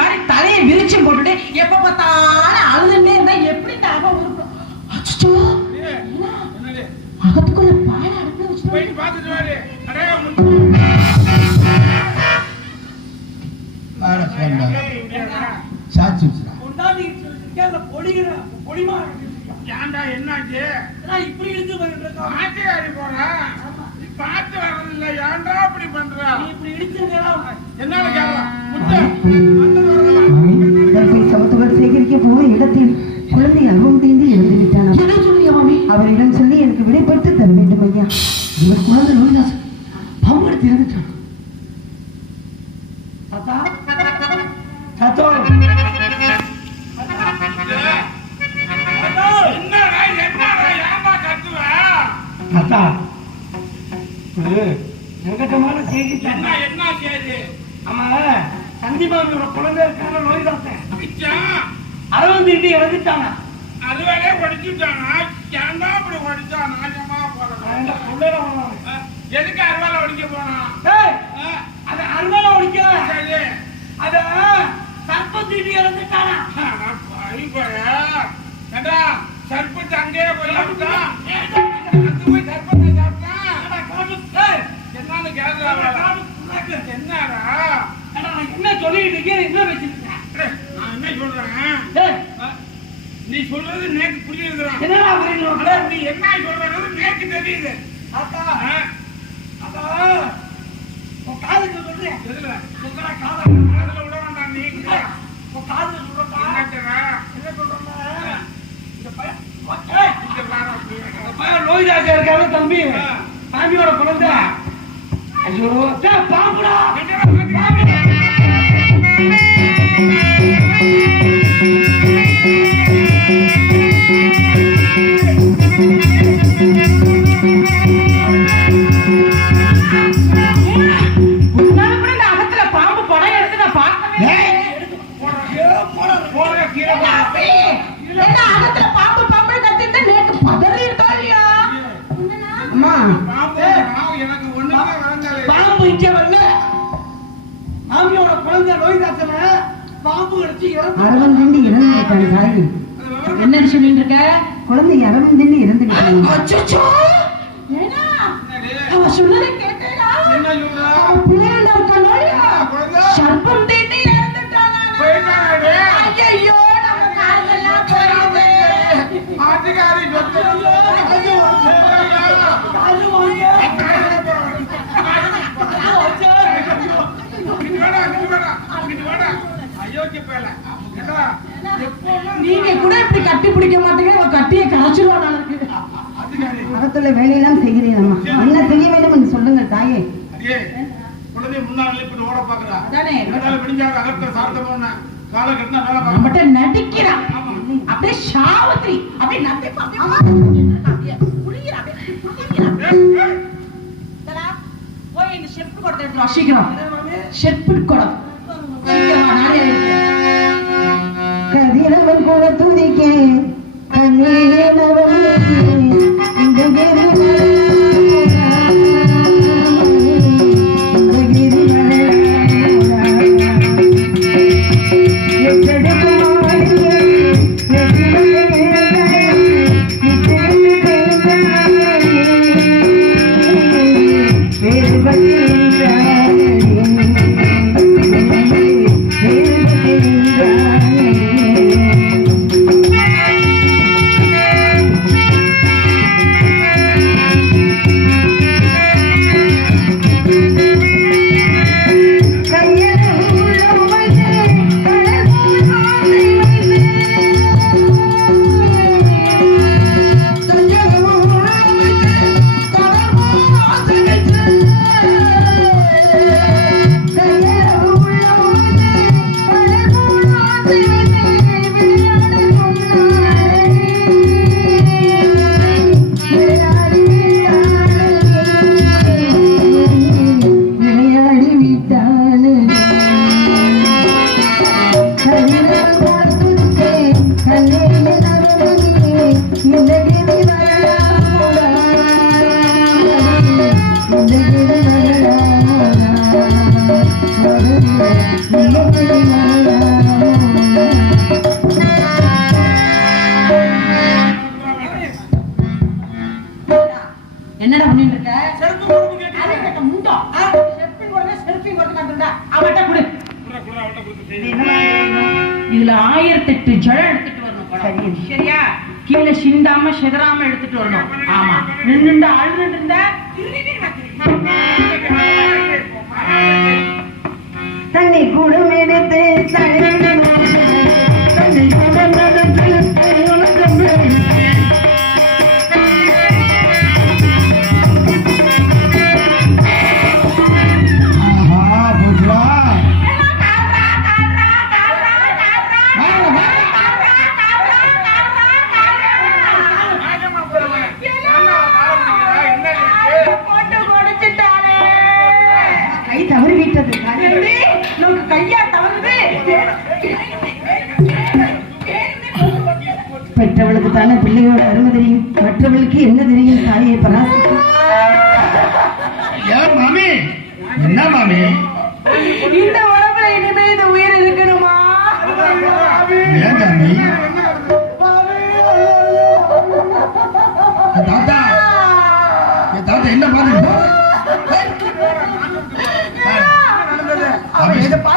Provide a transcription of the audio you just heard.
மாதிரி தலையை விரிச்சு போட்டுட்டு எப்ப பார்த்தாலும் அழுதுன்னே இருந்தா எப்படி ஞாபகம் இருக்கும்? அச்சோ அகத்துக்குள்ள பாட அடுத்து வச்சு பார்த்துட்டு வாரு. சாட்சி என்னாச்சு இப்படி இழுத்து போறேன் பார்த்து வரல ஏன்டா அப்படி பண்ற இப்படி சமத்துவர் சேகரிக்க போன இடத்தில் குழந்தை அருவம் தீர்ந்து இறந்து விட்டான். அவரிடம் சொல்லி எனக்கு விடைபடுத்தி தர வேண்டும் ஐயா. இவர் குழந்தை லோகிதாசன் பாம்பு எடுத்து இறந்துட்டான். வெங்கடமான செய்தி என்ன செய்தி? ஆமா, சந்திபாபியோட குழந்தை இருக்கான லோகிதாசன் அறுபது தீண்டி இறந்துட்டாங்க. அதுவேளே படிச்சுட்டானா? ஏன்டா அப்படி படிச்சான்? நாஜமா போறேன். எதுக்கு அறுவாலை ஒடிக்க போனான்? அது அறுவாலை ஒடிக்க அத சர்ப்ப தீண்டி இறந்துட்டானா? ஏண்டா சர்ப்பத்தை அங்கேயே போய் சாப்பிட்டான். அங்க போய் சர்ப்பத்தை சாப்பிட்டான். என்னன்னு கேட்க என்னடா என்ன சொல்லிட்டு இருக்கேன்? என்ன வச்சிருக்கேன்? நான் என்ன சொல்றேன்? நீ சொல்றது நேக்கு புரியுதுடா. என்னடா புரியணும்? நீ என்ன சொல்றது நேக்கு தெரியுது. அக்கா அக்கா உன் காதுக்கு சொல்றேன். எதுல உங்களா காதுல விட வேண்டாம். நீ உன் காதுல சொல்றா. என்ன சொல்றேன்? இந்த பையன் லோகிதாசன் இருக்காரு தம்பி. சாமியோட குழந்தை. ஐயோ பாம்புடா. பாம்பு இங்க வரல. மாமியோட குழந்தை லோகிதாசன பாம்பு கடிச்சு அறுபது தீண்டி இறந்து விட்டான் தாய். என்ன சொல்லிட்டு இருக்க? குழந்தை அறுபது தீண்டி இறந்து விட்டான். அச்சச்சோ ஏனா அவ சொன்னதை கேட்டேடா. என்ன சொல்றா? பிள்ளைல இருக்கலோயா சர்ப்பம் தீண்டி இறந்துட்டானா? போய்ட்டானே. ஐயோ நம்ம காலெல்லாம் போயிடுதே. ஆட்டுக்காரி சொத்து நீங்க கூட இப்படி கட்டி பிடிக்க மாட்டீங்க. கட்டிய கரைச்சிருவான். அகத்துள்ள வேலையெல்லாம் செய்கிறேன் அம்மா. என்ன செய்ய வேண்டும் என்று சொல்லுங்க தாயே. குழந்தை முன்னாள் இப்படி ஓட பாக்குறா. அதானே விடிஞ்சாக அகத்தை சாப்பிட்ட போன கால கட்டினா வேலை நம்மகிட்ட நடிக்கிறான். அப்படியே சாவத்ரி அப்படியே நடிப்பா. போய் இந்த ஷெஃப்ட் கொடுத்து எடுத்து வசிக்கிறோம். ஷெஃப்ட் கொடம் சீக்கிரமா நானே கதிரவன் கூட துதிக்க கண்ணீரவன் இது என்ன செய்யணும்? இதுல 1008 ஜடம் எடுத்துட்டு வரணும் சரி. குடம். சரியா? கீழே சிந்தாம சிதறாம எடுத்துட்டு வரணும். ஆமா, நின்னுண்டு அழுது இருந்தா தண்ணி கூடம் எடுத்து தண்ணி கூடம் ஆஹா போச்சுடா. கை தவறி விட்டது. நமக்கு கையா தவறுது. பெற்றவளுக்கு தானே பிள்ளையோட அருமை தெரியும், மற்றவளுக்கு என்ன தெரியும்? தாயை பராசரிக்கும். ஏன் மாமி? என்ன மாமி? இந்த உடம்புல இனிமே இந்த உயிர் இருக்கணுமா? ஏன் சாமி? தாத்தா